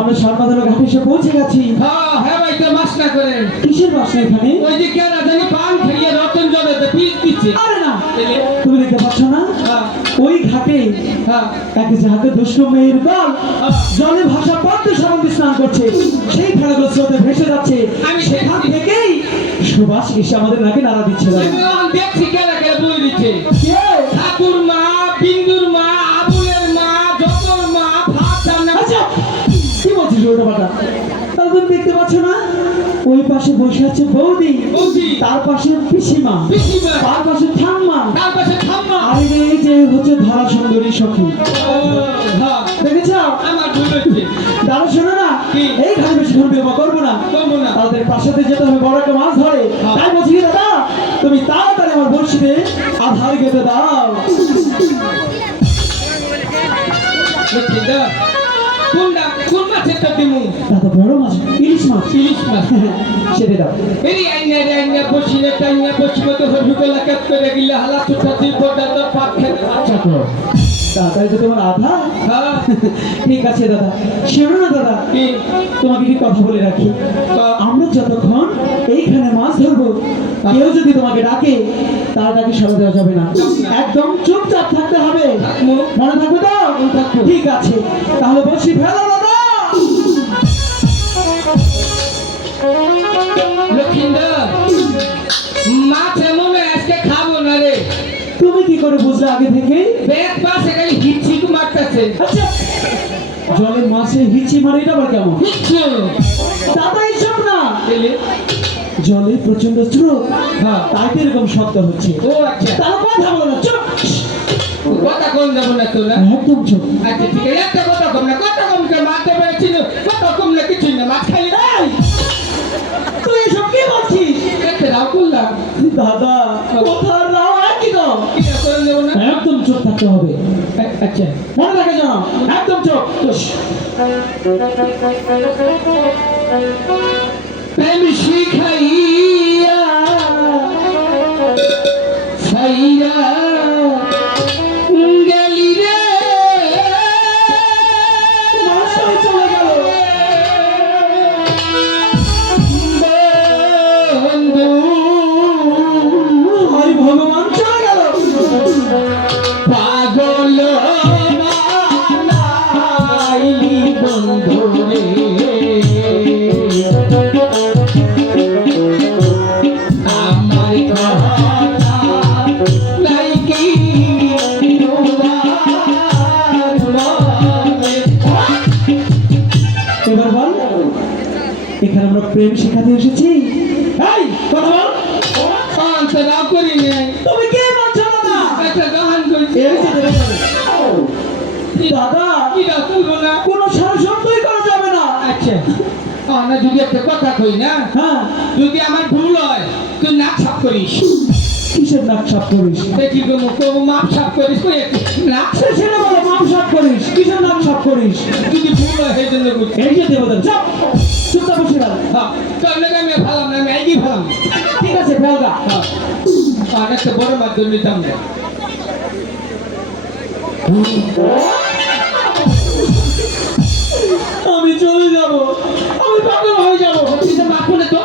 আমরা সর্বদা ঘাটে এসে পৌঁছে গেছি। হ্যাঁ ভাই, তো মাছ না করে কিসের বাসা এখানে? ওই যে কেনা জানি পান খাইয়ে রতন জলে পিস দিচ্ছে। আরে না, তুমি দেখতে পাচ্ছ না ওই ঘাটে এক জাহাজে দুষ্ট মেয়ের দল জলে ভাসা পদ্ম সামনে স্নান করছে। সেই খেলাগুলো স্রোতে ভেসে যাচ্ছে। আমি সেখান থেকেই সুবাস এসে আমাদের নাকে নাড়া দিচ্ছে। দেখছি কেনা কেনা বই দিচ্ছে। ঠাকুর মা, বিন্দুর মা, আবুলের মা, যতর মা, ফাটার না। আচ্ছা, কি বলছিস ওটা বাটা? তাহলে তুমি দেখতে পাচ্ছ না ওই পাশে বসে আছে বৌদি, তার পাশে পিসিমা, তার পাশে ঠাম্মা, তার পাশে ঠাম্মা, আর এই যে হচ্ছে ধরা সুন্দরী সখী। দেখেছ? আমার ভুল হচ্ছে। দাদা শোনো না, এই ঘাটে বেশিক্ষণ বিবাহ করবো না, তাদের পাশাতে যেতে হবে, বড় একটা মাছ ধরে। তাই বলছি কি দাদা, তুমি তাড়াতাড়ি আমার বড়শিতে আধার গেঁথে দাও। কোন মাছের তো দিমু? দাদা বড় মাছ, ইলিশ মাছ। ইলিশ মাছ সেটা দাও। এই আইনা বসিলে টাইনা বসিব তো হরুকলা কাট করে গিলা হালা তুটা দিব দাদা পাক খেতে। আচ্ছা তো তাই তো তোমার আধা। ঠিক আছে দাদা, শোনো না দাদা, তোমাকে কি কথা বলে রাখি, আমরা যতক্ষণ এইখানে মাছ ধরবো, কেউ যদি তোমাকে ডাকে তার ডাকে সাড়া দেওয়া যাবে না, একদম চুপচাপ থাকতে হবে। মনে থাকবে তো? ঠিক আছে, তাহলে বসি ফেলো দাদা। লক্ষিন্দর, মাছ এমন আজকে খাবো না রে। তুমি কি করে বুঝলে আগে থেকে? ব্যাগ পাশে খালি হিচ্ছিক মারতেছে। আচ্ছা, জলে মাছে হিচি মারে, এটা আবার কেমন? দাদা এইসব না, জলে প্রচন্ড স্রোত, তাই তো এরকম শব্দ হচ্ছে। ও আচ্ছা, তারা কথা বলো না, চুপ। কথা কম যাবো না তো না? একদম চুপ। আচ্ছা ঠিক আছে, একটা কথা কম না, কথা কম কে মারতে পেরেছি না, কথা কম না কিছুই না, মাছ খালি নাই। তুই এসব কি বলছিস? একটা রাও করলাম দাদা, কোথার রাও একই দাও, কি করে দেবো না? একদম চুপ থাকতে হবে। আচ্ছা মনে রাখে জানো, একদম চুপ। প্রেম শিখাইয়া সাইয়া গেলি রে, মাসটাই চলে গেল। বন্ধু হায় ভগবান, চলে গেল। পাগল বানাইলি বন্ধু রে, আমার কথা নাই কি তোমার মনে? এবার বল, এখানে আমরা প্রেম শেখাতে এসেছি। এই কথা বল। অন্তরা করি নাই, তুমি কে বলছো দাদা? একটা গান করছি। এই যে দেবে বলে। দাদা, কিরা তুলবো না? কোনো সারা শব্দই করা যাবে না। আচ্ছা, আমরা যদি একটা কথা কই না, হ্যাঁ, যদি আমার ভুল হয় তুই নাক সাফ করিস। কিসের নাক সাফ করিস? দেখি কোনো মাপ সাফ করিস, কই একটু নাক সেটা বলো, মাপ সাফ করিস, কিসের নাক সাফ করিস? যদি ভুল হয় সেই জন্য বলছি। এই যে দেবতা, চুপ, চুপটা বসে দাও। হ্যাঁ, তোর লেগে আমি ভালাম না, আমি আইগি ভালাম। ঠিক আছে, ফেলগা। হ্যাঁ, আর একটা বড় মাধ্যম নিতাম না। আমি চলে যাব, আমি পাগল হয়ে যাব। কিন্তু মাপ করে তো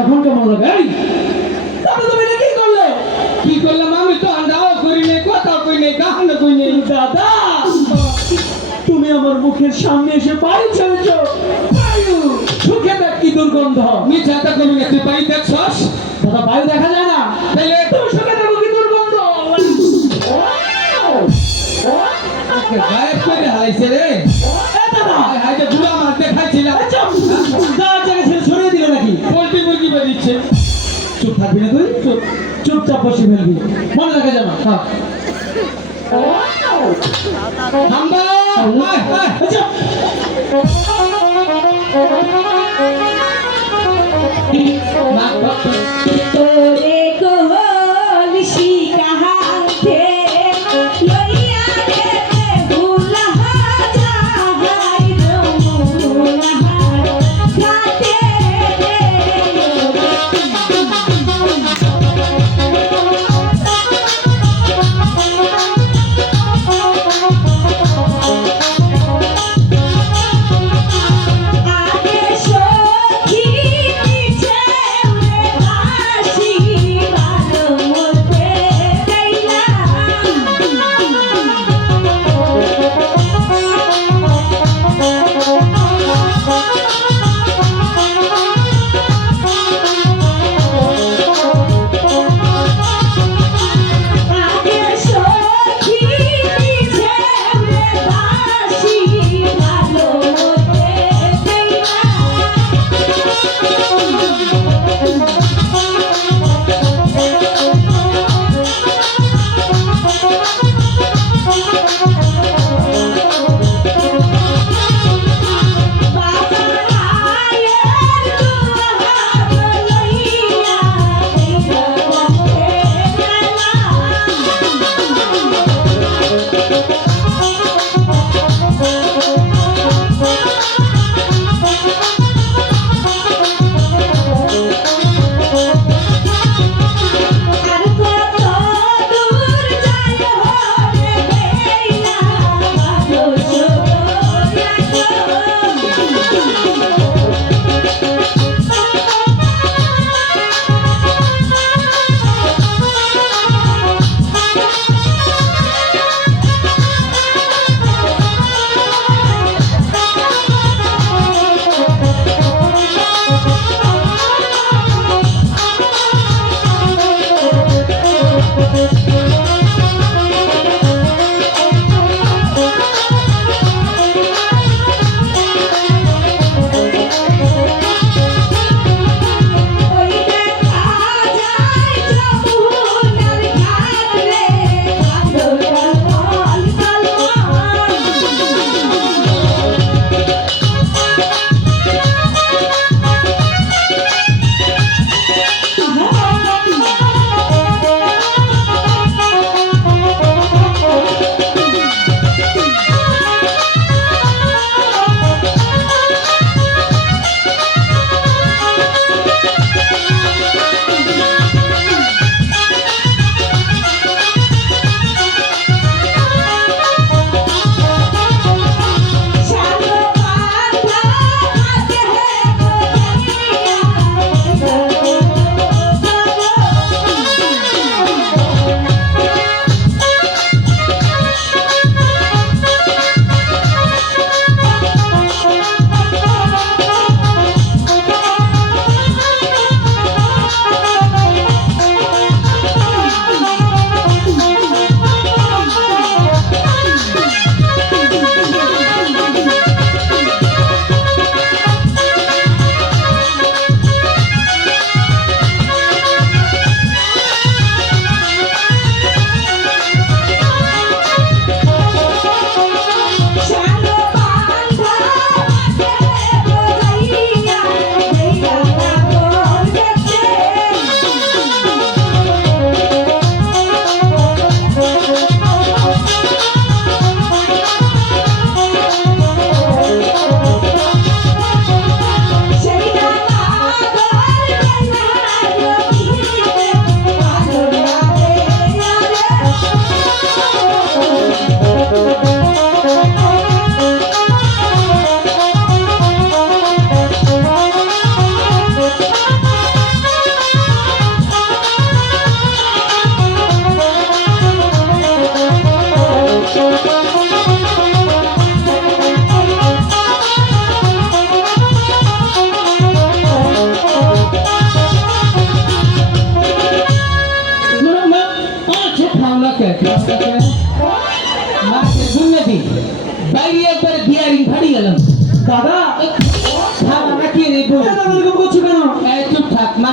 এখন কেমন লাগে? এই দাদা, তুমি এটা কি করলে? কি করলাম? আমি তো আন্দাও করি নাই, কথাও কই নাই, গাহানো কই নাই। দাদা, তুমি আমার মুখের সামনে এসে বায়ু ছেড়েছ। বায়ু, সুখে দেখ কি দুর্গন্ধ। মিঠাটা কমি না, তুই পাই দেখছস? দাদা, বায়ু দেখা যায় না, তাহলে তুমি সুখে দেখো কি দুর্গন্ধ। গায়েব করে হারাইছে রে। দাদা, হাই যে বুড়া মাছ দেখাইছিলাম, যা জায়গা ছেড়ে ছড়িয়ে দিল নাকি? পোল্ট্রি মুরগি বেরিয়েছে। চুপ থাকবি না তুই? চুপ, চুপচাপ বসে ফেলবি, মনে রাখা যাবে। হ্যাঁ, থামবা। আচ্ছা, নাক ভক্ত তোরে কলসি কাহাতে লইয়া রে দুলহা যাহাই রমুলহা ঘাটে রে।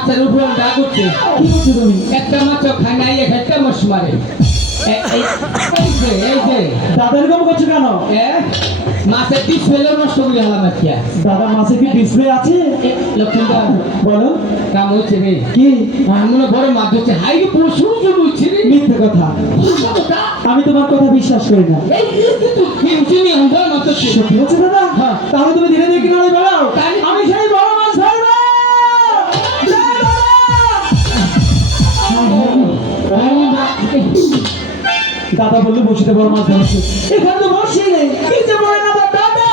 মাছের উপর দা করছে কি করছো তুমি? একটা মাছ খায় নাই একটা মাছ মারে এই যে দাদা এরকম করছো কেন? মাছের পিস ফেলে নষ্ট করে হলাম আজকে দাদা মাছে কি ডিসপ্লে আছে? লক্ষ্মীদার বলো কাম হচ্ছে রে কি? আমার মনে বড় মাছ হচ্ছে হাই পশু শুরু হচ্ছে রে মিথ্যে কথা, আমি তোমার কথা বিশ্বাস করি না। এই তো কিনছি নি আমরা মাছ হচ্ছে সত্যি বলছো দাদা? হ্যাঁ। তাহলে তুমি ধীরে ধীরে কিনারে বেড়াও, তাই? আমি সেই বড় মাছ ধরবো। দাদা বললো বসিতে বড় মাছ ধরছে, এখানে তো বসি নেই, কি যে বলে না দাদা।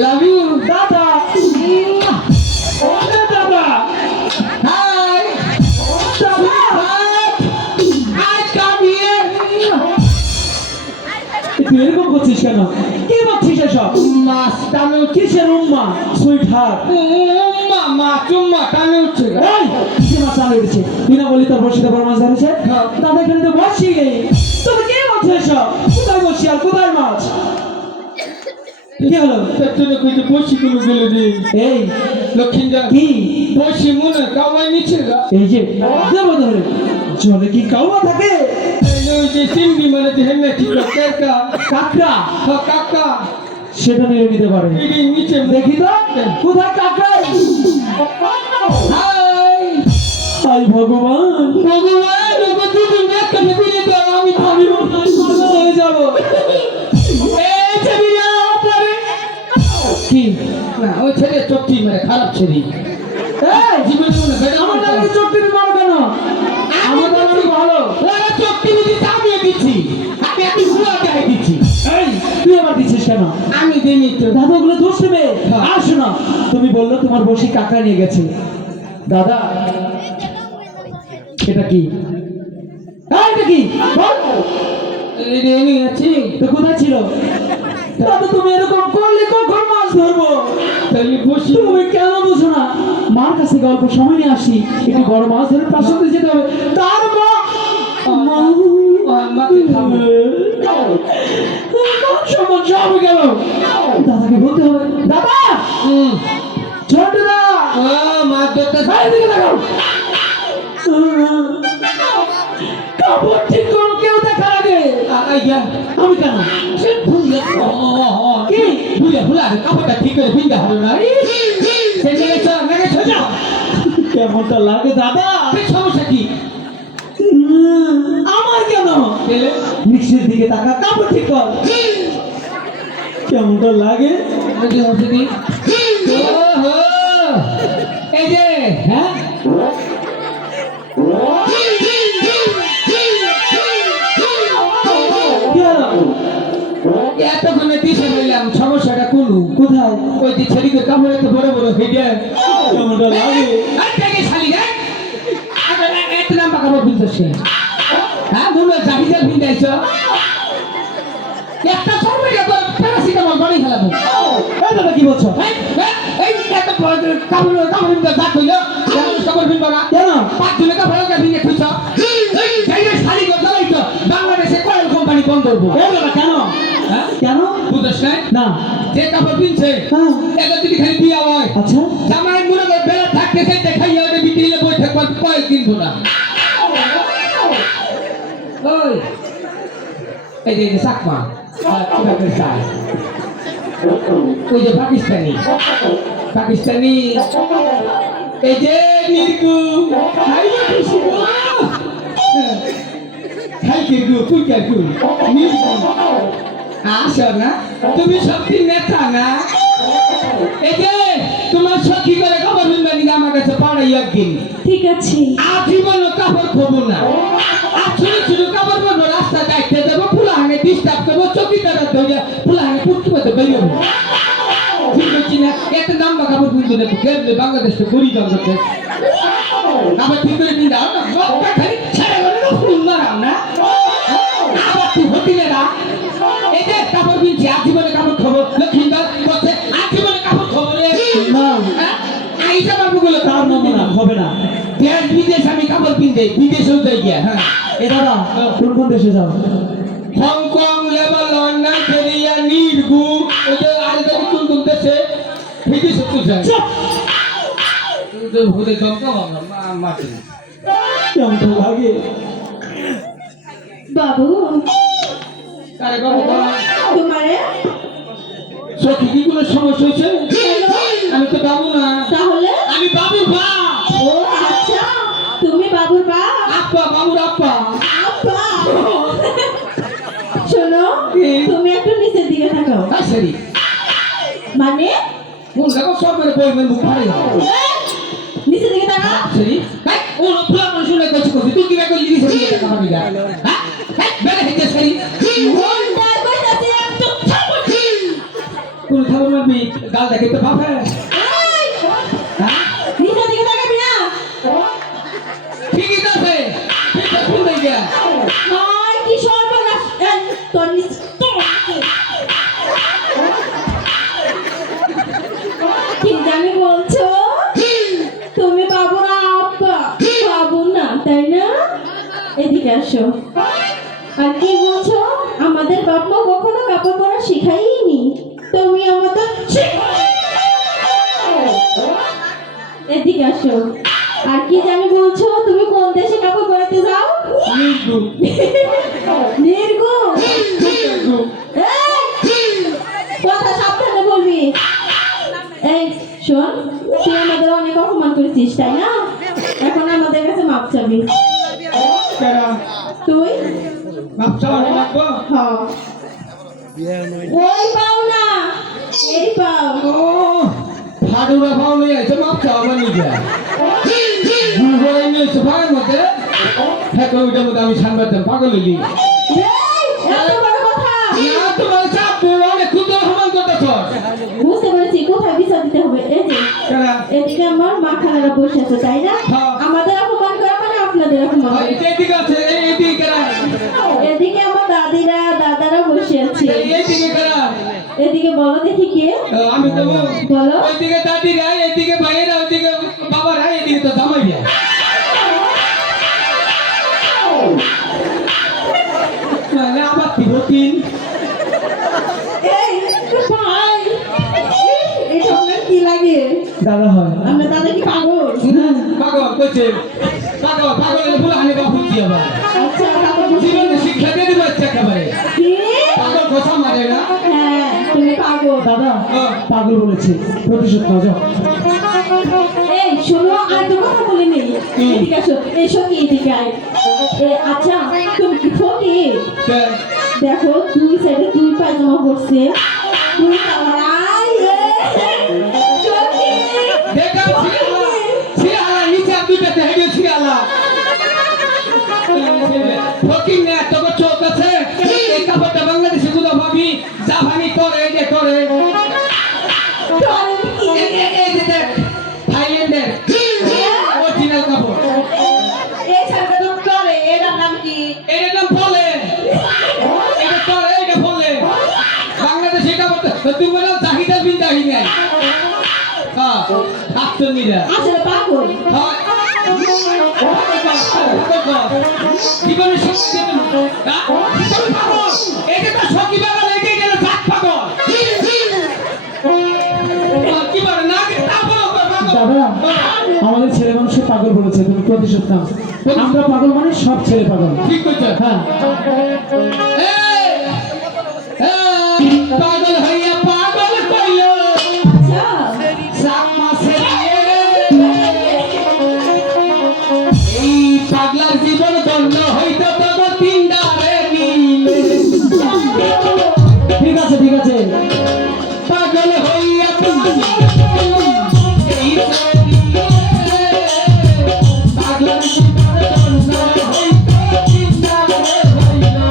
লাভ ইউ দাদা ওরে দাদা, হাই দাদা আই কাম হিয়ার তুই এরকম করছিস কেন? কি বলছিস এসব? মাছ টানে কিসের উম্মা সুইট হার্ট? উম্মা মা চুম্মা টানে উঠছে এই কি মাছ চালু উঠেছে? তুই না বলি তোর বসিতে বড় মাছ ধরেছে? হ্যাঁ। দাদা এখানে তো বসি নেই, তুমি কি বলছো এসব? কোথায় বসি আর কোথায় মাছ? কি হলো? তোর জন্য কইতে বসি কোনো গেল রে এই লক্ষ্মীন্দর কি? বসি মনে কামাই নিচ্ছে গা এই যে দেবো ধরে জলে কি কাউয়া থাকে? এই যে ওই যে চিংড়ি মানে যে হেমে ঠিক কাকা কাকড়া কাকা সেটা নিয়ে নিতে পারে। এই নিচে দেখি তো কোথায় কাকড়া? হাই হাই ভগবান, ভগবান ওকে দুদিন একটা ফিরে দাও আমি আমি মনে হয় পাগল হয়ে যাবো। এই ছেলে আপনারে কি? না ওই ছেলে চোখটি মেরে খারাপ ছেলে এই জীবনে মনে বেড়া আমার নামে চোখ টিপি মারো কেন? আমার নাম আমি ভালো। ওরা চোখটি দিদি আমিও দিচ্ছি আমি পুরো গায়ে দিচ্ছি এই তুই আবার দিচ্ছিস কেন? আমি দিইনি তো দাদা ওগুলো দোষ নেবে। হ্যাঁ। আর শোনো, তুমি বললো তোমার বসি কাকা নিয়ে গেছে। দাদা এটা কি? এটা কি বল? এই রে নিয়ে আছি তো কোথায় ছিল? দাদা তুমি এরকম করলে কখন মাছ ধরবো? তাহলে বসি তুমি কেন বুঝো না? মার কাছে গল্প সময় নিয়ে আসি, একটু বড় মাছ ধরে প্রাসাদে যেতে হবে। তার মা মাকে থামো সমান সব গেল। দাদাকে বলতে হবে, দাদা ছোট দা ও মাছ ধরতে দিকে দেখাও। কাপড় ঠিক করো, কেউ দেখার আগে। আইয়া আমি কেন? সে ভুলে কি? ভুলে ভুলে কাপড়টা ঠিক করে পিনতে হবে না সে জায়গায় চল না সোজা কেমনটা লাগে দাদা? সমস্যা কি আমার কেন? পেলে নিচের দিকে তাকা, কাপড় ঠিক কর। কেমনটা লাগে? কি হচ্ছে কি ওহো এই যে হ্যাঁ কি হলো? এতক্ষণে দিশে নিলাম সমস্যাটা কোন কোথায়? ওই যে ছেলেকে কাপড় এত বড় বড় হেঁটে কেমনটা লাগে? থেকে শালি রে এত নাম্বার কাপড় ফিলতেছ হ্যাঁ বললো জাহিদার ফিলতেছ একটা সময় প্যারাসিটামল বানিয়ে ফেলাবো এই দাদা কি বলছো? এই এত কাপড় কাপড় ফিলতে যা কইল কাপড় ফিলবা না কেন? 5 জনের কাপড় ফিলে খুঁজ এই যে শালি কথা লাইছো বাংলাদেশে কয়েল কোম্পানি বন্ধ করবো এই দাদা কেন? হ্যাঁ কেন? বুঝছ না না। যে কাপড় পিনছে হ্যাঁ। এটা যদি খালি বিয়া হয় আচ্ছা জামাই মনে করে বেলা থাকতে থাকতে খাইয়া ওটা বিক্রিলে বই থাকবার কয়েক কিনবো না ওই এই যে চাকমা ওই যে পাকিস্তানি পাকিস্তানি এই যে নির্গু খাই কিরগু তুই কিরগু নির্গু আসো না তুমি সত্যি নেতা না এই যে তোমার সখী করে খবর মিলবে নি আমার কাছে পাড়াই একদিন ঠিক আছে। আজীবন কাপড় খবর না আর ছোট ছোট কাপড় পরবো রাস্তা দেখতে যাবো ফুলাহানে ডিস্টার্ব করবো চকিদারা ধরে ফুলাহানে পুটকি মতো বেরিয়ে ঠিক হচ্ছি না এত দাম বা কাপড় কিনতে নেবো গেলে বাংলাদেশ তো গরিব বাংলাদেশ আবার ঠিক করে কিনতে হবে না বক্তা খালি ছেড়ে গেলে তো ফুল মারাও না আবার তুই হোটেলে না এই যে কাপড় কিনছি আজীবনে কাপড় খবর লক্ষ্মীদার বলছে আজীবনে কাপড় খবরে না এইসব বাবুগুলো তার নমুনা হবে না। দেশ বিদেশ আমি কাপড় কিনতে বিদেশেও যাই গিয়া হ্যাঁ এ দাদা কোন কোন দেশে যাও? হংকং লেবানন নাইজেরিয়া নির্গু ওই যে আরেকটা কোন কোন দেশে বিদেশে তো যায় চুপ! তো ভূতে দমকা মারতে কেমন তো লাগে বাবু আরে বাবু তোমারে সখী কি কোনো সমস্যা হয়েছে আমি তো বাবু না তাহলে আমি বাবুর বাপ ও আচ্ছা তুমি বাবুর বাপ আপ্পা বাবুর আপ্পা আব্বা শোনো কি? তুমি একটু নিচের দিকে থাকো তাই সরি মানে কোন দেখো সব মেরে বই মেরে মুখ ফাড়ে যাও নিচের দিকে থাকো সরি তাই ও ফুলা মানুষ শুনে কইছি কইছি তুই কি বে কইলি দিছিস কি টাকা পাবি গা হ্যাঁ বেরে হেতে সরি কোনটা কইতাছি একটু থামুছি কোন খাবার মারবি গাল দেখে তো বাপ হ্যাঁ হ্যাঁ নিচের দিকে তাকাবি না ঠিকই আছে ঠিক আছে কোন দিকে আয় কি সর্বনাশ এই, তোর নিচ কি জানি বলছো তুমি বাবুর আব্বা বাবু না তাই না এদিকে আসো আর কি বলছো আমাদের বাপ মা কখনো কাপড় পরা শিখাইনি তুমি আমাদের এদিকে আসো আর কি জানি বলছো তুমি কোন দেশে কাপড় পরাতে যাও নির্গুণ নির্গুণ নির্গুণ এই, কথা সাবধানে বলবি এই শোন তুই আমাদের অনেক অপমান করেছিস তাই না এখন আমাদের কাছে মাপ চাবি কেডা তুই বাপ চাওয়া লাগবো হ্যাঁ ওই পাও না এই পাও ও ফাড়ুরা পাও লই আইছে মাপ চাওয়া বানি যা দুই নিয়ে সবার মধ্যে হ্যাঁ কইটা মধ্যে আমি সাংবাদিক পাগল হইলি এই, এত বড় কথা না তোমার চাপ অনেক খুব সমান করতেছ বুঝতে পেরেছি কোথায় বিচার দিতে হবে এই যে কেডা এদিকে আমার মা খালারা বসে আছে তাই না হ্যাঁ। আমাদের অপমান করা মানে আপনাদের অপমান করা। এইদিকে আছে এইদিকে কেডা এদিকে আমার দাদিরা দাদারা বসে আছে এইদিকে কেডা এদিকে বলো দেখি কে আমি তো বলো ওইদিকে দাদিরা এইদিকে ভাইয়েরা ওইদিকে বাবারা এইদিকে তো জামাইরা মানে আবার তিন এই ভাই এটা আপনার কি লাগে দাদা হয় আমরা দাদা কি পাগল পাগল কইছে পাগল ফুল হানি বা ফুল দিয়া বা আচ্ছা তারপর বুঝি জীবনে শিক্ষা দিয়ে দিবে একেবারে কি পাগল কথা মারে না হ্যাঁ তুমি পাগল দাদা পাগল বলেছে প্রতিশোধ নাও যাও এই শোনো আর তো কথা বলিনি এদিকে আসো এসো কি এদিকে আয় আচ্ছা তুমি কি ফকি দেখো দুই সাইডে দুই পায়জামা পরছে দুই কালার আই সখী দেখা ছিলা নিচে দুইটাতে হেগে ছিলা ফকিং না তো চোখ আছে এই কাপড়টা বাংলাদেশে গুলো ভাবি জাপানি করে যে করে এই যে দেখ থাইল্যান্ডের অরিজিনাল কাপড় এই সাইডে তো করে এটার নাম কি এটার নাম ফলে এটা করে এটা ফলে বাংলাদেশে কাপড় তুমি বলো চাহিদা বিন চাহিদা হ্যাঁ আত্মনিরা আসলে পাগল জীবনে শিক্ষা পাগল এটা তো সখী পাগল এগিয়ে গেলে জাত পাগল কি বলে না তা বলো দাদা আমাদের ছেলে মানুষের পাগল বলেছে তুমি প্রতিশোধ নাও আমরা পাগল মানে সব ছেলে পাগল ঠিক কইছো হ্যাঁ পাগল হইয়া পাগল কইলো আচ্ছা সামাসে এই পাগলার জীবন দণ্ড হইতো তবে তিনডারে নিলে ঠিক আছে ঠিক আছে পাগল হইয়া পাগল এই পাগলার জীবন দণ্ড হইতো তিনডারে হইলো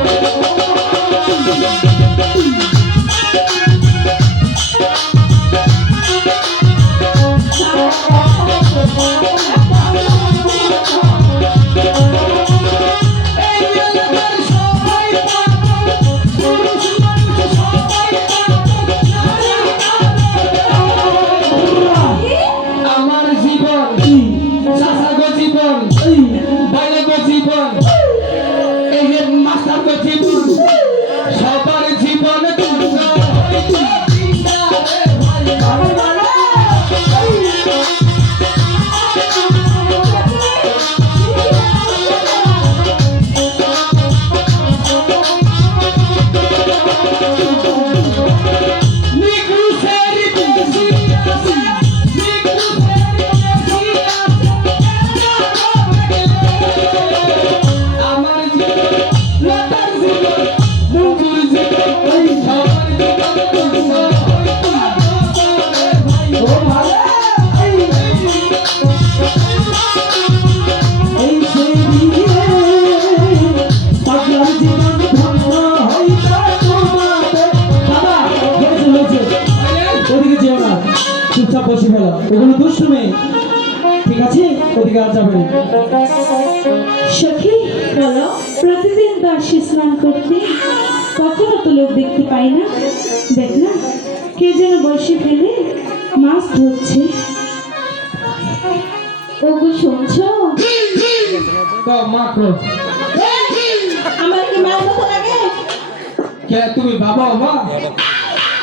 বসে ফেলা, ওগুলো দুষ্টু মেয়ে। ঠিক আছে, ওদিকে আর যাবে না। সখী বলো, প্রতিদিন তো আসি স্নান করতে, কখনো তো লোক দেখতে পাই না। দেখ না, কে যেন বসে ফেলে মাছ ধরছে। ওগো শুনছো? মাত্র আমার কি মাছ মতো লাগে? কে তুমি বাবা বাবা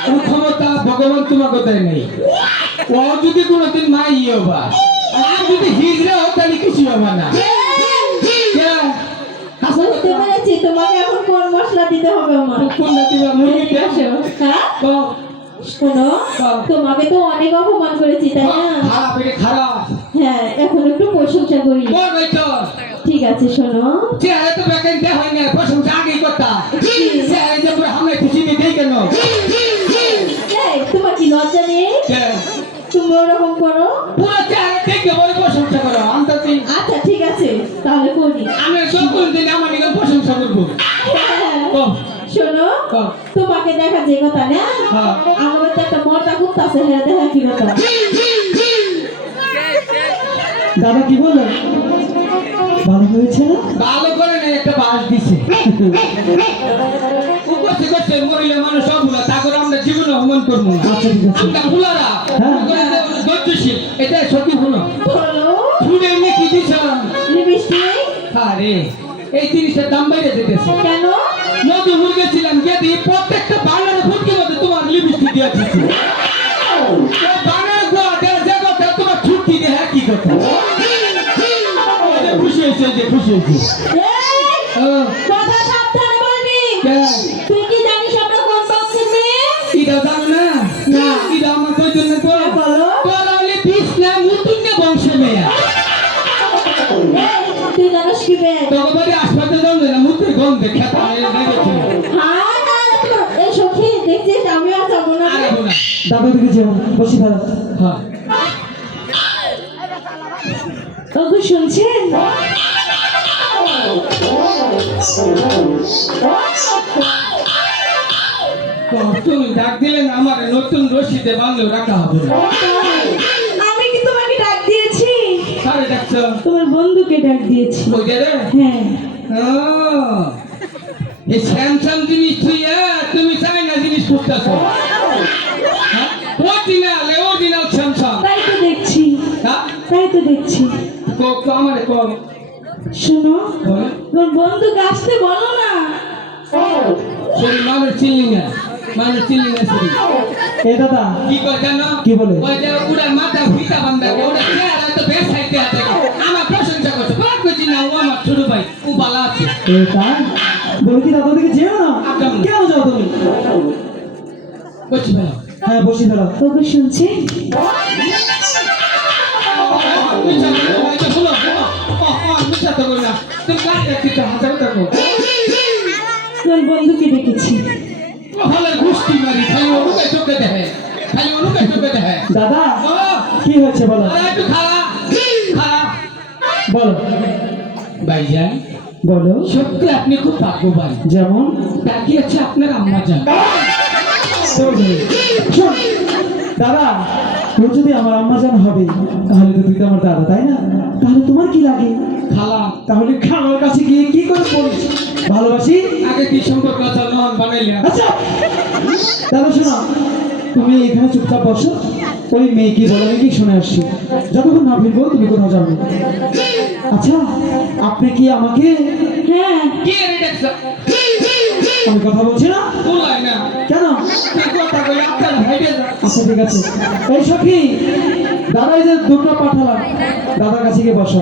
কোন ক্ষমতা ভগবান তোমাকে দেয় নাই। ও যদি কোনোদিন মাই হবা আর যদি হিজড়া হো তাহলে কিছু হবে না। কে? হাসা বুঝতে পেরেছি, তোমাকে এখন কোন মশলা দিতে হবে আমার। কোনটা দিবা মুরগিতে? হ্যাঁ তো শোনো, তোমাকে তো অনেক অপমান করেছি তাই না? খারাপ এটা খারাপ। হ্যাঁ, এখন একটু প্রশংসা করি। করবেই তো। ঠিক আছে শোনো, চেহারা তো ভ্যাকেন্সি হয় না, প্রশংসা আগেই করতা। চেহারা যে পুরো হামলা খুশি নেই কেন? এই, তোমার কি লজ্জা নেই? কে? তুমি ওরকম করো? পুরো চেহারা দেখে বলে প্রশংসা করো। আচ্ছা ঠিক আছে, তাহলে করি। আমি সব দিন আমার নিকট প্রশংসা করবো। হ্যাঁ, কম শোনো, কম। তোমাকে দেখা যে কথা না, হ্যাঁ। আমার তো একটা মর্দা কুত্তা আছে, হ্যাঁ দেখা কি কথা। দাদা কি বললেন? ভালো হয়েছে না? ভালো করে না একটা বাস দিছে। উপস্থিত করছে মহিলা মানুষ সবগুলো, তা করে আমরা জীবনে হমন করবো না। আচ্ছা ঠিক আছে। আমরা ফুলারা হ্যাঁ। ধৈর্যশীল, এটা সত্যি হলো। বলো, ফুলে এনে কি দিছ? লিপস্টিক? আরে এই জিনিসের দাম বাইরে যেতেছে। কেন? মধু মুরগে ছিলাম যদি প্রত্যেকটা বানারে ফুটকে মধ্যে তোমার লিপস্টিক দিয়ে দিচ্ছি। বানার গোয়া দেওয়া যে কথা তোমার ছুটি দিয়ে হ্যাঁ কি কথা? খুশি হয়েছে যে খুশি হয়েছে। এই, কথা সাবধানে বলবি। তুই কি জানিস আমরা কোন বংশের মেয়ে? এটা জানো না? না। এটা আমার কই জন্য তো বলো। তোরা হলে বিষ্ণা মুতুন্নে বংশের মেয়ে। এই, তুই জানিস কি বে? তোকে বাড়ি আসপাতে যাও না মুতের গন্ধে খেতা লেগেছে। হ্যাঁ, না, এই সখী দেখছিস আমি আর যাবো না। আর হবো না। দাদা দিকে যেও, বসে ফেলা। হ্যাঁ। ওগো শুনছেন? তো তুমি ডাক দিলেন আমার নতুন রশিদে বাংলো রাখা হবে না। আমি কি তোমাকে ডাক দিয়েছি? সারে ডাকছো? তোমার বন্ধুকে ডাক দিয়েছি। ওই যে রে? হ্যাঁ, এই স্যামসাং জিনিস তুমি চাইনা জিনিস খুঁজতেছো? Original Samsung. তাই তো দেখছি, হ্যাঁ? তাই তো দেখছি। আমার কম শোনো, বলো। তোমার বন্ধুকে আসতে বলো না। সেই মানুষ চিনলি না, মানুষ চিনলি না শুধু। এ দাদা কি করে জানো? কি বলে? ওই যে উড়ার মাথা ভিটা বান্ধা ওটা চেহারা তো বেশ সাইডে আছে। আমার প্রশংসা করছে, বড় করছি না, ও আমার ছোট ভাই, ও ভালো আছে। এ তাই? বলে কি দাদা দিকে যেও না? কেন যাও তুমি? করছি ভালো। হ্যাঁ, বসে ফেলা। ওগো শুনছেন? তোমার বন্ধুকে ডেকেছি। দাদা কি হয়েছে বলো? বলো ভাইজান বলো। সত্যি আপনি খুব ভাগ্যবান। যেমন? তাকিয়েছে আপনার আম্মা যান। শোন দাদা, তোর যদি আমার আম্মা জান হবে তাহলে তো তুই তো আমার দাদা, তাই না? তাহলে তোমার কি লাগে? খালা তাহলে খালার কাছে গিয়ে কি করে বলিস ভালোবাসি? আগে কি সম্পর্ক আছে নহন বানাইলেন? আচ্ছা দাদা শোনো, তুমি এখানে চুপচাপ বসো, ওই মেয়ে কি বলে আমি কি শুনে আসছি। যতক্ষণ না ফিরবো তুমি কোথাও যাবে না। আচ্ছা আপনি কি আমাকে? হ্যাঁ, কে রে দেখছ? আমি কথা বলছি না বলাই না। কেন? কি কথা কই আপনার হাইডে যা। আচ্ছা ঠিক আছে। এই সখী, দাদা এই যে দুটো পাঠালাম, দাদার কাছে গিয়ে বসো।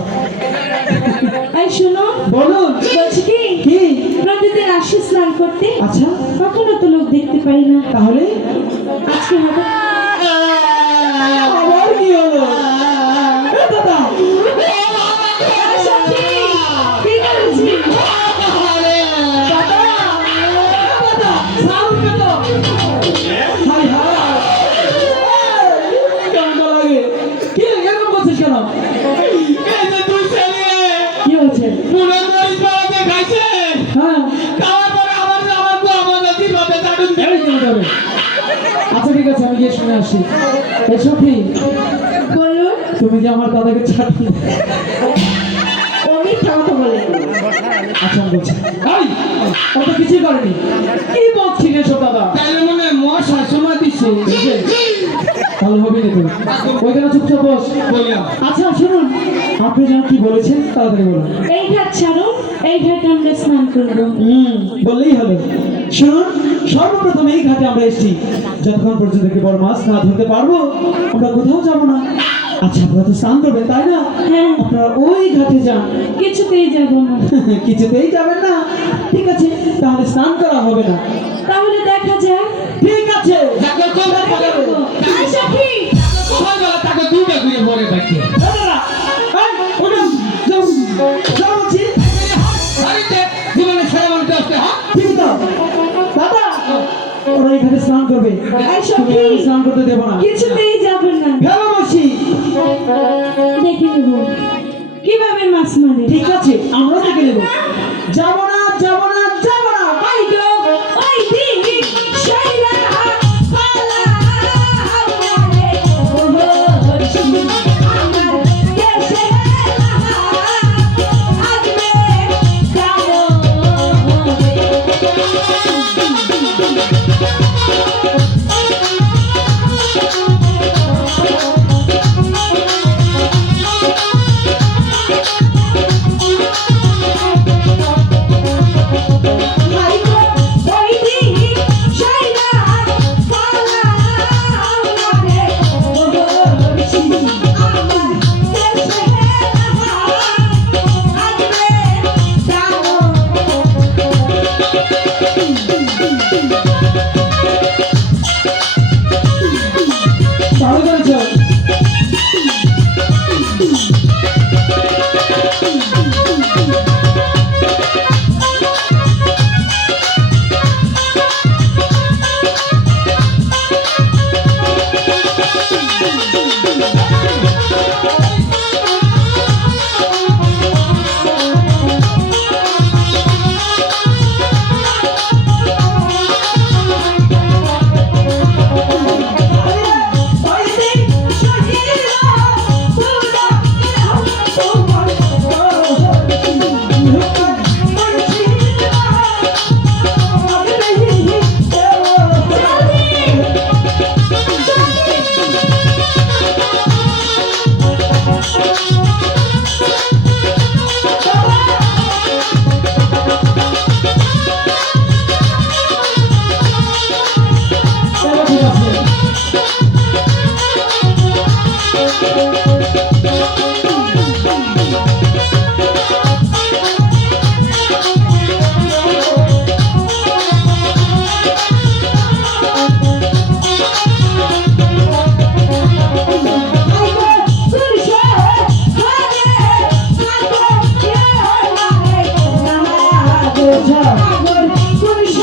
এই শোনো, বলুন। বলছি কি, কি? প্রতিদিন আসি স্নান করতে, আচ্ছা কখনো তো লোক দেখতে পাই না। তাহলে আজকে হঠাৎ আবার কি হলো? এ দাদা এই সখী, কি করেছি? দাদা সাউন্ড পেতো। হাই হাই কেমন লাগে? কি এরকম করছিস কেন? এই যে দুই ছেলে কি হয়েছে? পুরো মরিচ বাড়াতে খাইছে। হ্যাঁ খাওয়ার পরে আমার গো আমাদের কিভাবে দাঁড়ুন এই কেমন যাবে? আচ্ছা ঠিক ঠিক আছে আমি গিয়ে শুনে আসি। এই সখী, বলুন। তুমি যে আমার দাদাকে ছাড়লে। ও মিথ্যা কথা বলে। আচ্ছা আমি বলছি এই ও তো কিছুই করেনি। কি বলছিস এসব দাদা? তাহলে মনে হয় মশা সময় দিচ্ছে ভালো হবে না তুমি ওইখানে চুপচাপ বস। বললাম আচ্ছা শুনুন, আপনি যেন কি বলেছেন তাড়াতাড়ি বলুন। এই ঘাট ছাড়ুন, এই ঘাটে আমরা স্নান করবো। বললেই হবে। শুনুন, সর্বপ্রথম এই ঘাটে আমরা এসেছি, যতক্ষণ পর্যন্ত কি বড় মাছ না ধরতে পারবো আমরা কোথাও যাবো না। আচ্ছা আপনারা তো স্নান করবেন তাই না? হ্যাঁ। আপনারা ওই ঘাটে যান। কিছুতেই যাবো না। কিছুতেই যাবেন না? ঠিক আছে, তাহলে স্নান করা হবে না। তাহলে দেখা যাক। ঠিক আছে। তাকে তোমরা বলো এই সখী, কোথায় বলা তাকে দুইটা ঘুরে পড়ে বাকি দাদা, এই, উঠুন, যাও, যাও বলছি। বাড়িতে জীবনে ছেলে মানুষ আসতে হ্যাঁ ঠিক তো? দাদা, ওরা এখানে স্নান করবে। এই সখী, তুমি আমি স্নান করতে দেবো না। কিছুতেই যাবেন না। ফেলো বলছি। দেখে নেব কিভাবে মাছ মারে। ঠিক আছে, আমরা দেখে নেবো। যাবো না, যাবো না, যাবো না। ওই গো, ওই দিক সাইরা পালা আমারে বলছি আমার দেশে আসবে কালো ভাই গো, ওই দিক সাইরা পালা আমারে বলছি আমার দেশে আসবে কালো ভালো করেছো। ওই দিক সাইরা পুরা তোমার চলো, ঠিক আছে। সাগর পুরুষ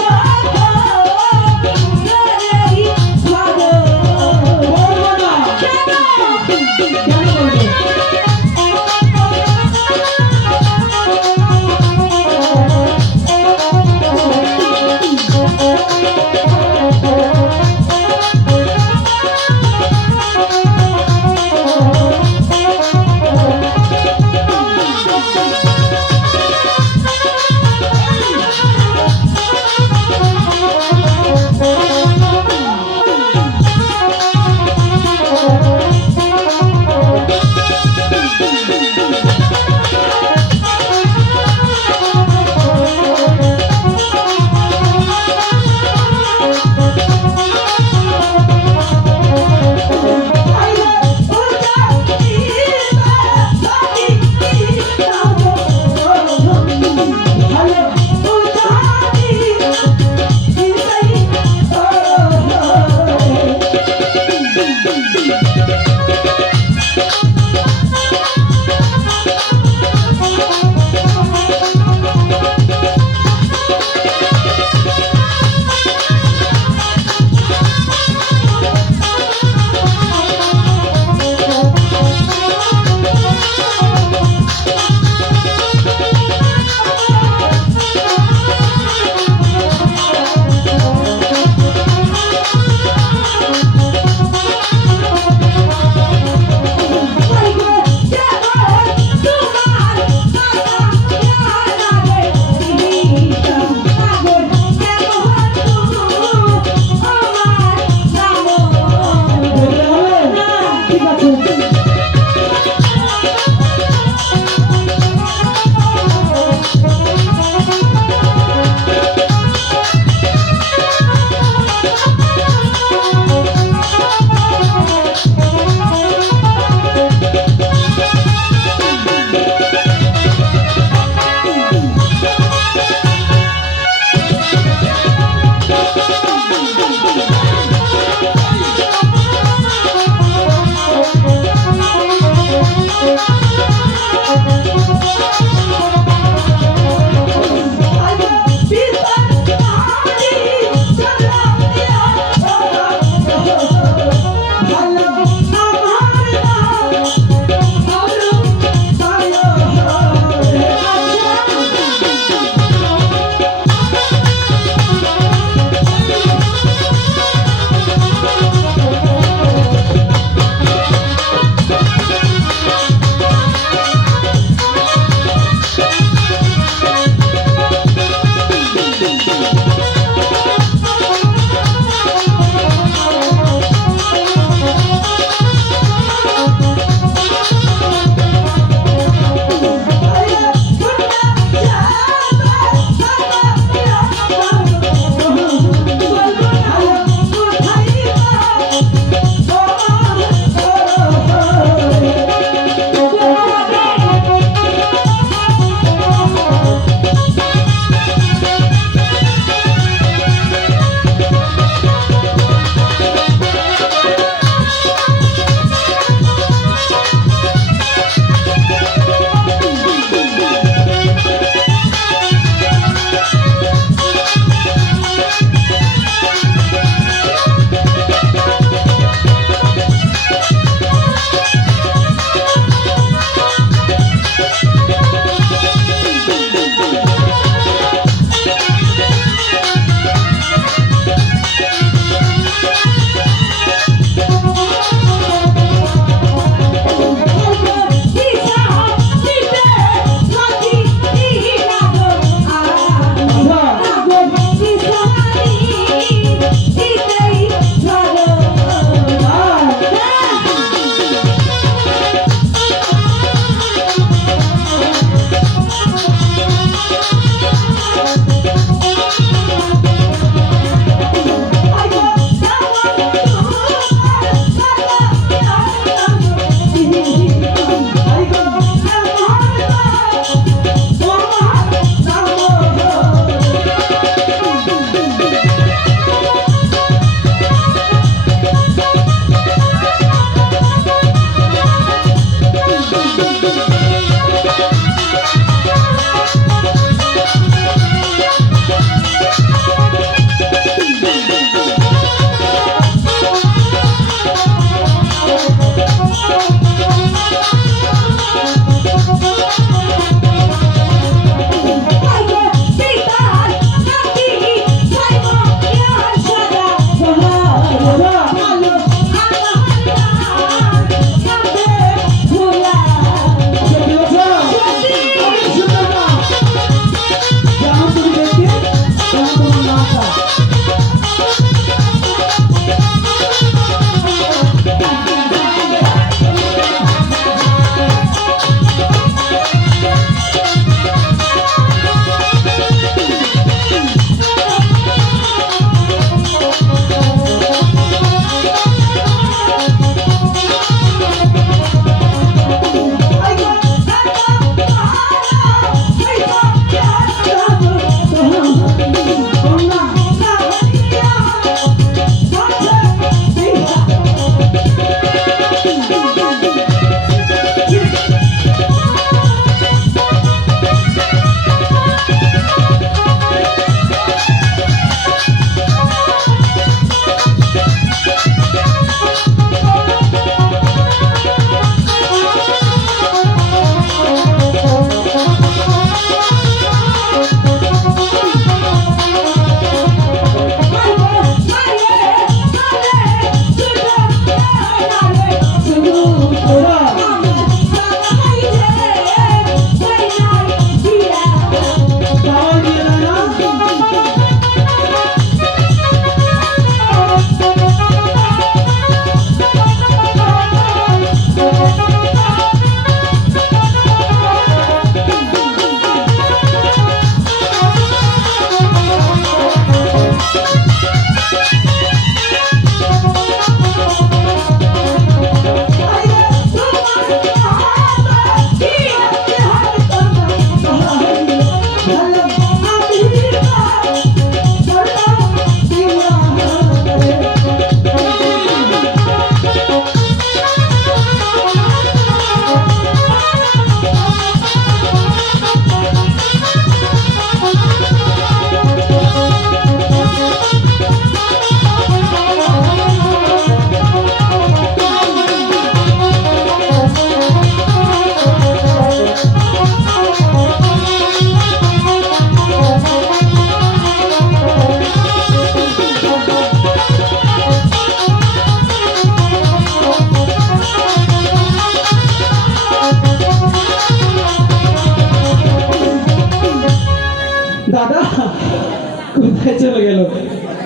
কোথায় চলে গেল?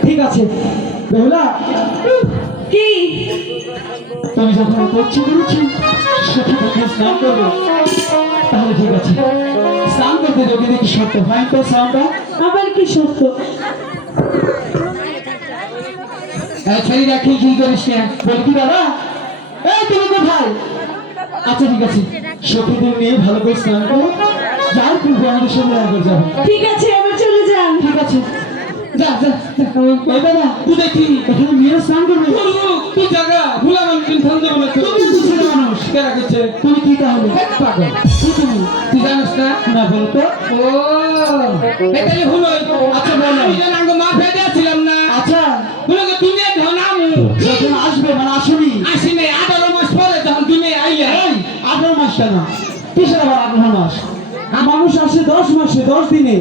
ঠিক আছে বেহুলা, কি তুমি যখন করছি করেছি সত্যি যখন স্নান করবো তাহলে ঠিক আছে। স্নান করতে যদি দেখি সত্য হয় তো সাউন্ডটা আবার কি সত্য? ছেড়ে রাখি কি করিস না? বল কি দাদা, এই তুমি কোথায়? আচ্ছা ঠিক আছে, সখীদের নিয়ে ভালো করে স্নান করো, যার পূর্বে আমাদের সঙ্গে দেখা করে যাবে। ঠিক আছে এবার চলে যান। ঠিক আছে যা যা যা, এই দাদা, বুঝাই কি এখানে মেয়েরা স্নান করবে। তুই জায়গা ভুলা মানুষ থামতে বলে তুমি তো ছেলে মানুষ, কেরা করছে তুমি কি তাহলে? পাগল। কি তুমি? তুই জানিস না? না বলতো। ও এটাই হলো। আচ্ছা বলো, আমি যেন আঙ্গ মা ফেটে আছিলাম না। আচ্ছা বলো যে দুনিয়া ধনামু যখন আসবে মানে আসুনি, আসি নাই 18 মাস পরে যখন দুনিয়া আইয়া এই 18 মাসটা না, কিসের আবার 18 মাস? মানুষ আসে 10 মাসে 10 দিনে।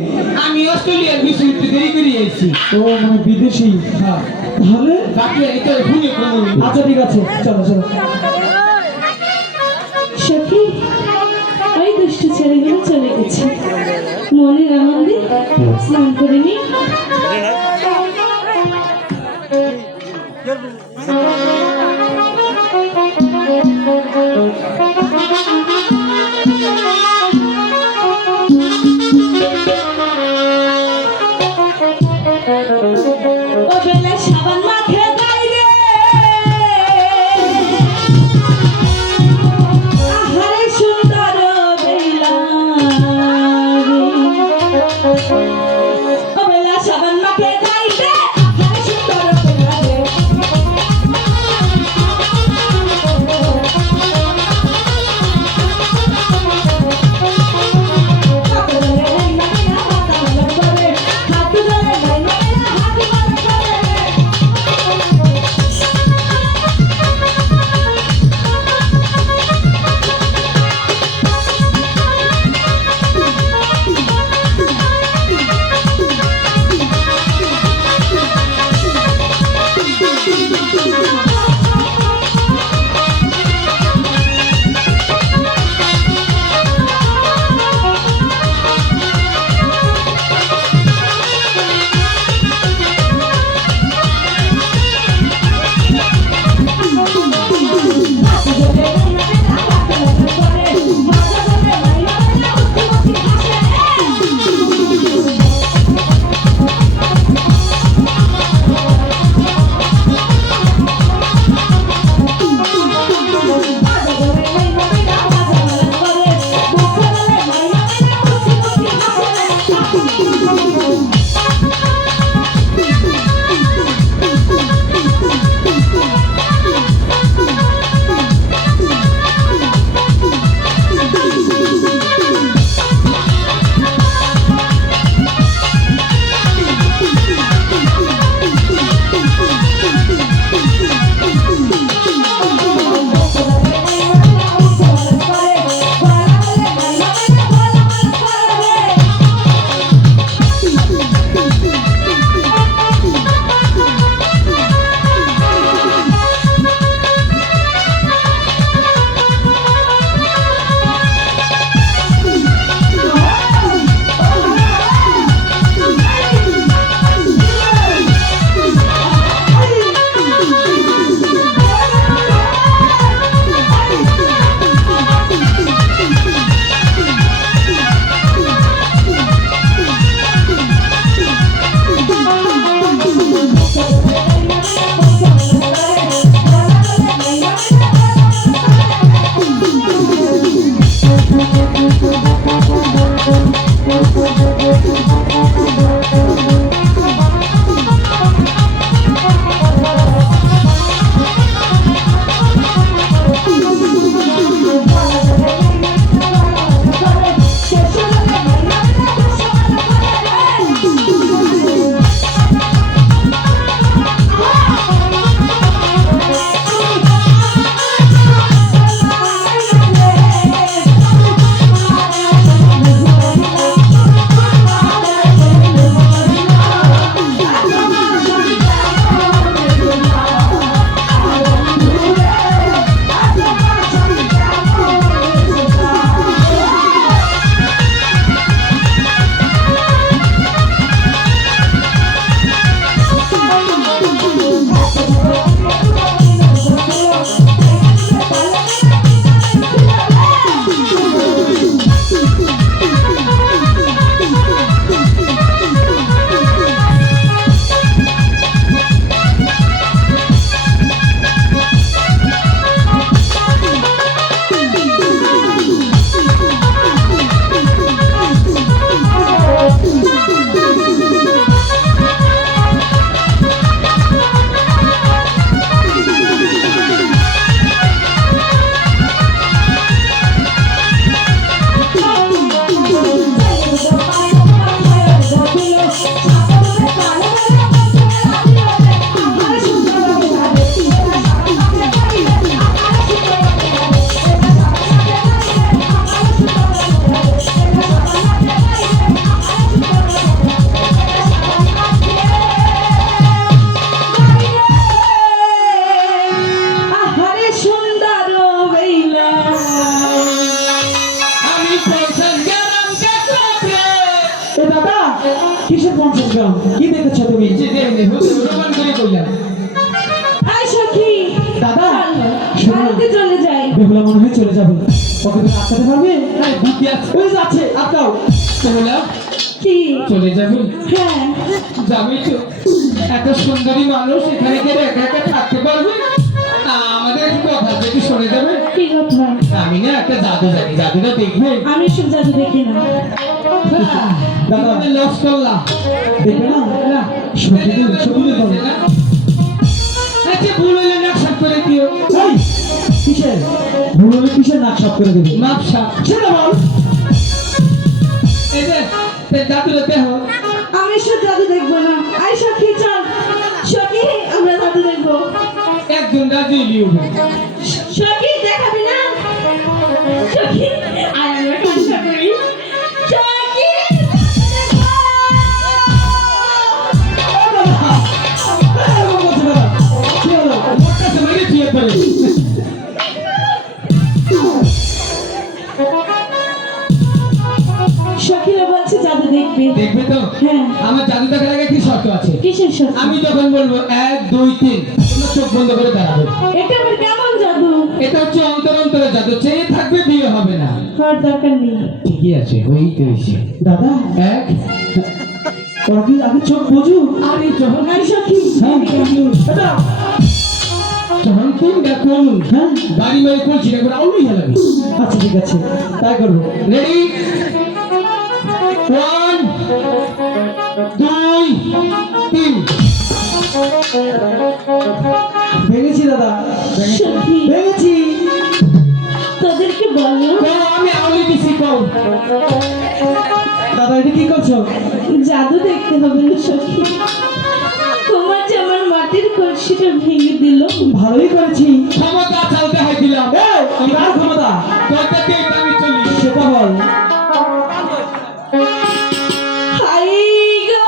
আমি অস্ট্রেলিয়ার বিশ্বযুদ্ধে দেরি করে আইছি। ও মানে বিদেশি। হ্যাঁ, তাহলে বাকি এটা ভুলে কোনো আচ্ছা ঠিক আছে, চলো চলো। সখী ওই দুষ্ট ছেলেগুলো চলে গেছে, মনের আনন্দে স্নান করে নি। ও বেলা সাবান মাখে গাই রে, আহারে সুন্দর বেলা রে। ও বেলা সাবান মাখে গাই রে, আহারে সুন্দর বেলা রে। হাত ধরে নাই না হাত ধরে, হাত ধরে নাই না হাত ধরে। কিসের 50 গ্রাম কি দেখেছো তুমি? যে দেবনি রোমান করে কইলাম আই সখী দাদা, চল, বাড়িতে চলে যাই। বেহুলা মনে হয় চলে যাবে, ওকে তুমি আটকাতে পারবে? আরে বুদ্ধি আছে ওই যাচ্ছে, আটকাও। চলে কি? চলে যাবে হ্যাঁ, যাবি তো এত সুন্দরী মানুষ এখানে গিয়ে একা একা থাকতে পারবে? আমাদের একটু কথা আছে, একটু শুনে যাবে? কি কথা? আমি না একটা জাদু জানি, জাদুটা দেখবে? আমি সব জাদু দেখি না। দাদা। লস করলাম দেখবে না? না সত্যি তো, সত্যি তো বলো। আচ্ছা ভুল হইলে না সাপ করে দিও। এই, কিসের ভুল হলে কিসের নাক সাফ করে দেবে? মাপসা সেটা বল। এই যে জাদুটা দেহ আমি সব জাদু দেখবো না। আই সখী চল, সখী আমরা জাদু দেখবো। একজন রাজু লিউবে সখী দেখাবি না? সখী আয় আমরা কাজটা করি। সখী এরকম করছে দাদা। কি হলো? মোর কাছে মেরে দিয়ে পড়ে সখীরা বলছে জাদু দেখবে। দেখবে তো? হ্যাঁ। আমার জাদু দেখার আগে কি শর্ত আছে? কিসের সখী? আমি যখন বলবো 1 2 3 তোমরা চোখ বন্ধ করে দাঁড়াবে। এটা আবার কেমন জাদু? এটা হচ্ছে অন্তর অন্তরে জাদু, চেয়ে থাকবে বিয়ে হবে না। হওয়ার দরকার নেই। ঠিকই আছে, ওই তো এসে দাদা, 1 ওরা কি আগে চোখ বোঝো? আরে যখন আই সখী হ্যাঁ, এটা যখন 3 দেখুন হ্যাঁ, বাড়ি বাড়ি করছি একবার আউলি হেলাবি। আচ্ছা ঠিক আছে, তাই করবো। রেডি 1 2 3 ভেঙেছি দাদা, সখী ভেঙেছি। তোদেরকে বললো আমি আউলি দিছি কও। দাদা, এটা কি করছো? জাদু দেখতে হবে না সখী। তোমার যে আমার মাটির কলসিটা ভেঙে দিল। ভালোই করেছি। ক্ষমতা চালতে হয় দিলাম। এই, কার ক্ষমতা? তোরটা দিয়ে আমি চলি। সেটা বল। হাই গো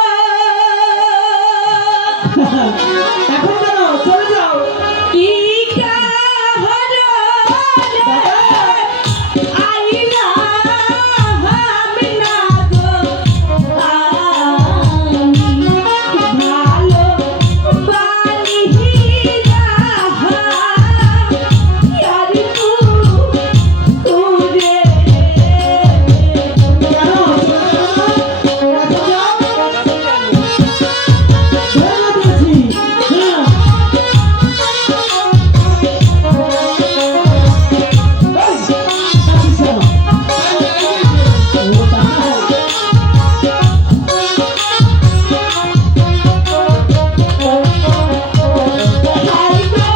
এখন কেন? চলে যাও। কি কাহরো আইলা আমি না গো আমি ভালো বালিহিরা ইয়ার তুরে কেন? এখন যাও। ভেঙে দিয়েছি। হ্যাঁ। এই, যাচ্ছিস কেন? ও তাই। হাই গো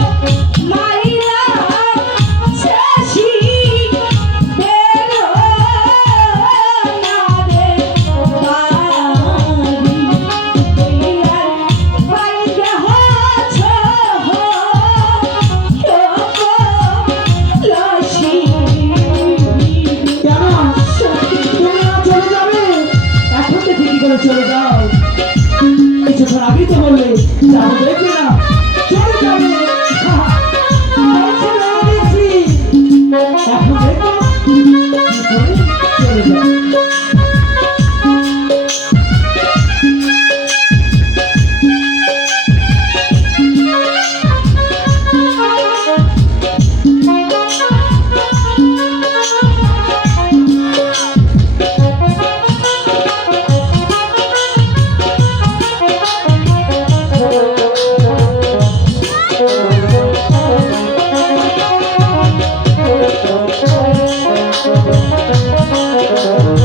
মাইলা শাশি বেরো না রে বাড়ি বেলার বাইরে হচ্ছ হো লসি কেন? তুমি না চলে যাবে? এখন তো ঠিকই করে চলে যাও। কিছুক্ষণ আগেই তো বললে যাবো, দেখবে না? চলে যাবে। বলছি, বলে দিচ্ছি। এখন দেখো কি করে চলে যাও। Thank you.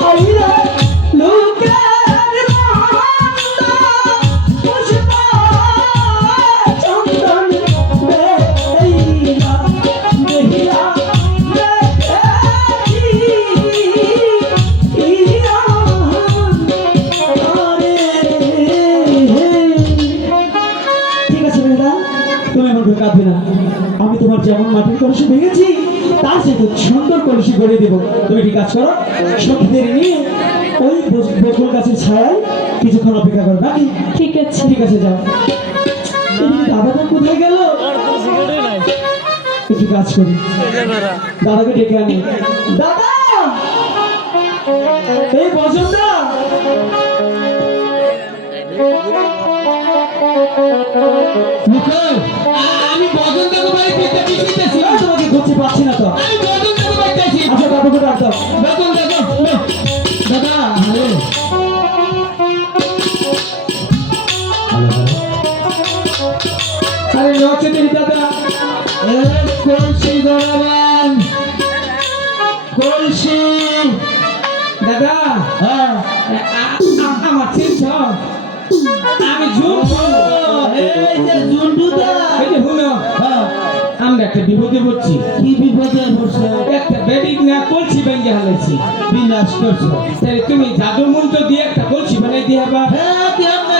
হাইরে লোকের বান্দা পুষ্প চন্দন বেইরা বেহিরা ঠিক আছে বেটা, তুমি আমার ভুল কাঁদবে না। আমি তোমার যেমন মাটির কলসি ভেঙেছি তার সাথে সুন্দর কলসি গড়ে দেবো। তুমি ঠিক কাজ করো, সখীদের নিয়ে ওই বকুল গাছের ছায়ায় কিছুক্ষণ অপেক্ষা করো নাকি? ঠিক আছে। ঠিক আছে, যাও। এদিকে দাদাটা কোথায় গেল? একটু কাজ করি, দাদাকে ডেকে আনি। দাদা, এই বসন্তরা, আমি বজনদাকে বাড়িতে দিতেছি। তোমাকে খুঁজে পাচ্ছি না তো। আমি বজনদাকে বাড়িতে আছি। আচ্ছা, দাদাকে ডাক দাও। বজনদাকে দাদা, হ্যালো। আরে লক্ষ্য দেরি দাদা, কলসি ধরাবান, কলসি। দাদা হ্যাঁ, আমার চিনছ আমি ঝুমকু এই যে জুন্ডুদা। এই যে শুনো হ্যাঁ, আমরা একটা বিপদে পড়ছি কি বিপদে পড়ছে? একটা বেডিক না কলসি ভেঙে হালাইছি বিনাশ করছো। তাহলে তুমি জাদু মন্ত্র দিয়ে একটা কলসি বানাই দিয়ে বা হ্যাঁ, কেমনে